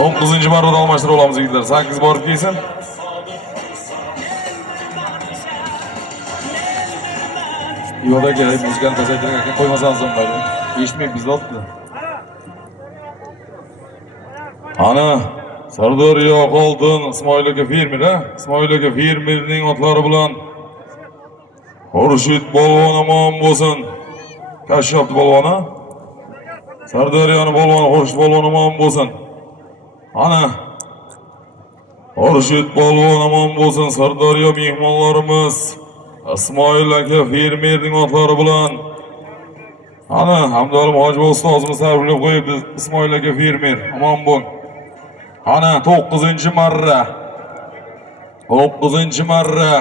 9. marrada almashtirib olamiz yigitlar. 8 borib kelsin. Yo'lda kelib muzikani pasaytirgan qo'ymasangiz bo'lmaydi. Eshitmaymiz otdi. Ana Sardoriyo Qo'ltin Ismoil aka fermer, ha? Ismoil aka fermerning otlari bilan Xurshid polvon omon bo'lsin. Kashyapti polvoni. Sardoriyoni polvoni Xurshid polvon omon bo'lsin. Ana Xurshid polvon omon bo'lsin. Sardoriyo mehmonlarimiz Ismoil aka fermerning otlari bilan ana Hamdolim Hoji ustozimiz tabriklab qo'yibdi. Ismoil aka fermer omon bo'ling. Ana 9-marra. 9-marra.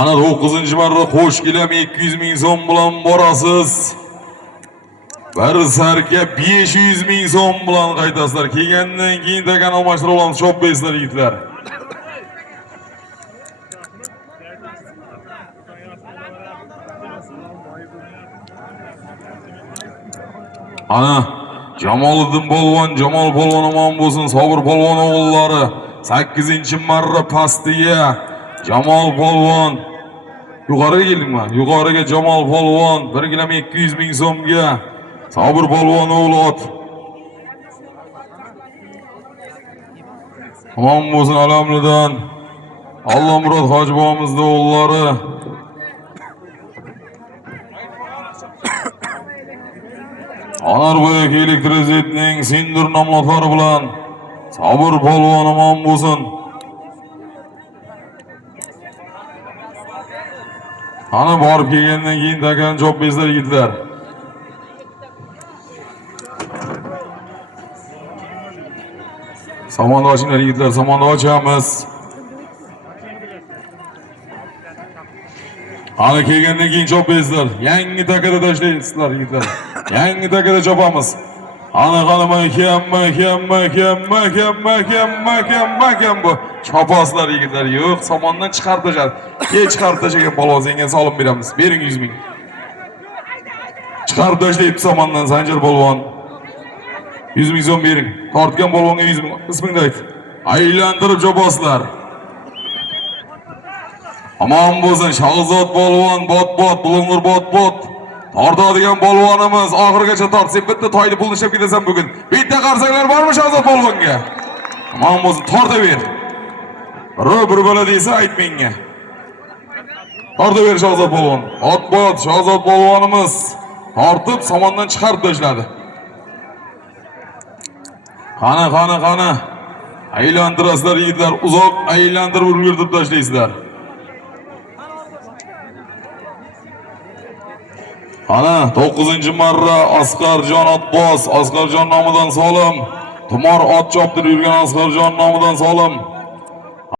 Ana 9-marra qo'sh kelam 200 ming so'm bilan borasiz. Bir sarga 500 ming so'm bilan qaytasizlar. Kelgandan keyin takan almashtirib olamiz, choppaysizlar yigitlar. Ana Jamoliddin polvon, Jamol polvon omon bo'lsin, Sobir polvon o'g'illari 8-marra pastiga Jamol polvon yuqoriga keldingmi? Yuqoriga Jamol polvon 1 kg 200 ming so'mga Sobir polvon o'g'lot. Omon bo'lsin Alamlidan Allamurod hoji bobomizning o'g'illari. Anarboyak elektrizetning Sindur nomlari bilan Sobir polvon omon bo'lsin. Ana borib kelgandan keyin takan job bezlar yigitlar. Somonni ochinglar yigitlar, somonni ochamiz. Ana kelgandan keyin job bezlar. Yangi takada tashlaysizlar yigitlar. Yangi takada chopamiz. Ana mahkam bu. Chopasizlar yigitlar. Yo'q, somondan chiqarib tashadi. Kech chiqarib tashlagan polvonga solim beramiz. Bering 100 ming. Chiqarib tashlaydi somondan Sanjar polvon. 100 ming so'm bering. Tortgan polvonga 100 ming. Ismingni ayt. Aylantirib chopasizlar. Omon bo'lsin Shahzod polvon, bot-bot, bulung'ur bot-bot. Tortadigan polvonimiz oxirigacha tort. Sen bitta toyni pulni ishlab ketasan bugun. Bitta qarsaklar bormi Shahzod polvonga? Omon bo'lsin, tortaver. Bir bola desa ayt menga. Tortaver Shahzod polvon. Bot-bot Shahzod polvonimiz tortib somondan chiqarib tashladi. Qani. Aylantirasizlar yigitlar, uzoq aylantirib yurib tashlaysizlar. Ana 9-marra Asqarjon Otbos, Asqarjon nomidan solim. Tumor ot choptirib yurgan Asqarjon nomidan solim.